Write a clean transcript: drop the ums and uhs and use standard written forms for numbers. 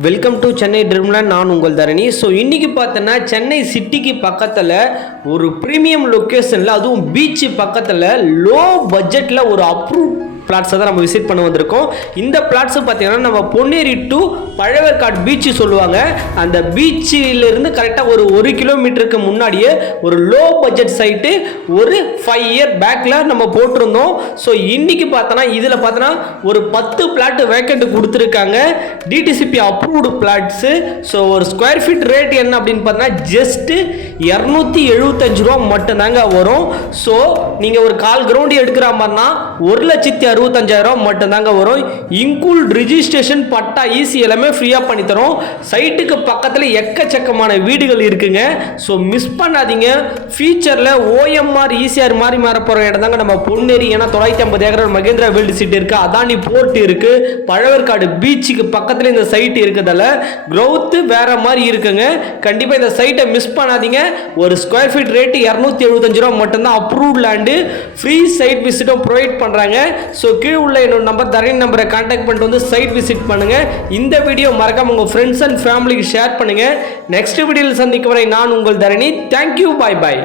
Welcome to Chennai Dreamland. நான் உங்கள் தரணி. So இன்றைக்கி பார்த்தோன்னா சென்னை சிட்டிக்கு பக்கத்தில் ஒரு ப்ரீமியம் லொக்கேஷனில், அதுவும் பீச்சு பக்கத்தில் லோ பட்ஜெட்டில் ஒரு அப்ரூவ் பிளாட்ஸை தான் நம்ம விசிட் பண்ண வந்திருக்கோம். இந்த பிளாட்ஸு பார்த்தீங்கன்னா நம்ம பொன்னேரி டு பழவேற்காடு பீச்சு சொல்லுவாங்க. அந்த பீச்சிலிருந்து கரெக்டாக ஒரு கிலோமீட்டருக்கு முன்னாடியே ஒரு லோ பட்ஜெட் சைட்டு ஒரு 5 இயர் பேக்கில் நம்ம போட்டிருந்தோம். ஸோ இன்றைக்கி பார்த்தோன்னா இதில் பார்த்தோன்னா ஒரு 10 பிளாட்டு வேக்கண்ட் கொடுத்துருக்காங்க. DTCP approved plots. ஸோ ஒரு ஸ்கொயர் ஃபீட் ரேட் என்ன அப்படின்னு பார்த்தோன்னா ஜஸ்ட்டு 275 ரூபா மட்டும்தாங்க வரும். ஸோ நீங்கள் ஒரு 1/4 கிரவுண்டு எடுக்கிற மாதிரினா 1,65,000 மட்டும்தாங்க வரும். இன்க்ளூட் ரிஜிஸ்ட்ரேஷன், பட்டா, ஈசி எல்லாமே ஃப்ரீயாக பண்ணி தரோம். சைட்டுக்கு பக்கத்தில் எக்கச்சக்கமான வீடுகள் இருக்குங்க. ஸோ மிஸ் பண்ணாதீங்க. ஃபியூச்சரில் ஓஎம்ஆர் ஈசிஆர் மாதிரி மாற போகிற இடம் தாங்க நம்ம பொன்னேரி. ஏன்னா 950 ஏக்கர் மகேந்திரா வேல்டு சிட்டி இருக்குது, அதானி போர்ட் இருக்குது, பழவேற்காடு பீச்சுக்கு பக்கத்தில் இந்த சைட் இருக்குதால க்ரௌத்து வேற மாதிரி இருக்குங்க. கண்டிப்பாக இந்த சைட்டை மிஸ் பண்ணாதீங்க. ஒரு ஸ்கொயர் ஃபீட் ரேட்டு 275 ரூபா மட்டும்தான். அப்ரூவ்ட் லேண்டு, ஃப்ரீ சைட் விசிட்டும் ப்ரொவைட் பண்ணுறாங்க. ஸோ கீழே உள்ள என்னோட நம்பர் தரணி நம்பரை கான்டாக்ட் பண்ணிட்டு வந்து சைட் விசிட் பண்ணுங்க. இந்த வீடியோ மறக்காம உங்க ஃப்ரெண்ட்ஸ் அண்ட் ஃபேமிலிக்கு ஷேர் பண்ணுங்க. நெக்ஸ்ட் வீடியோவில் சந்திக்கும் வரை நான் உங்கள் தரணி. தேங்க்யூ, பாய் பாய்.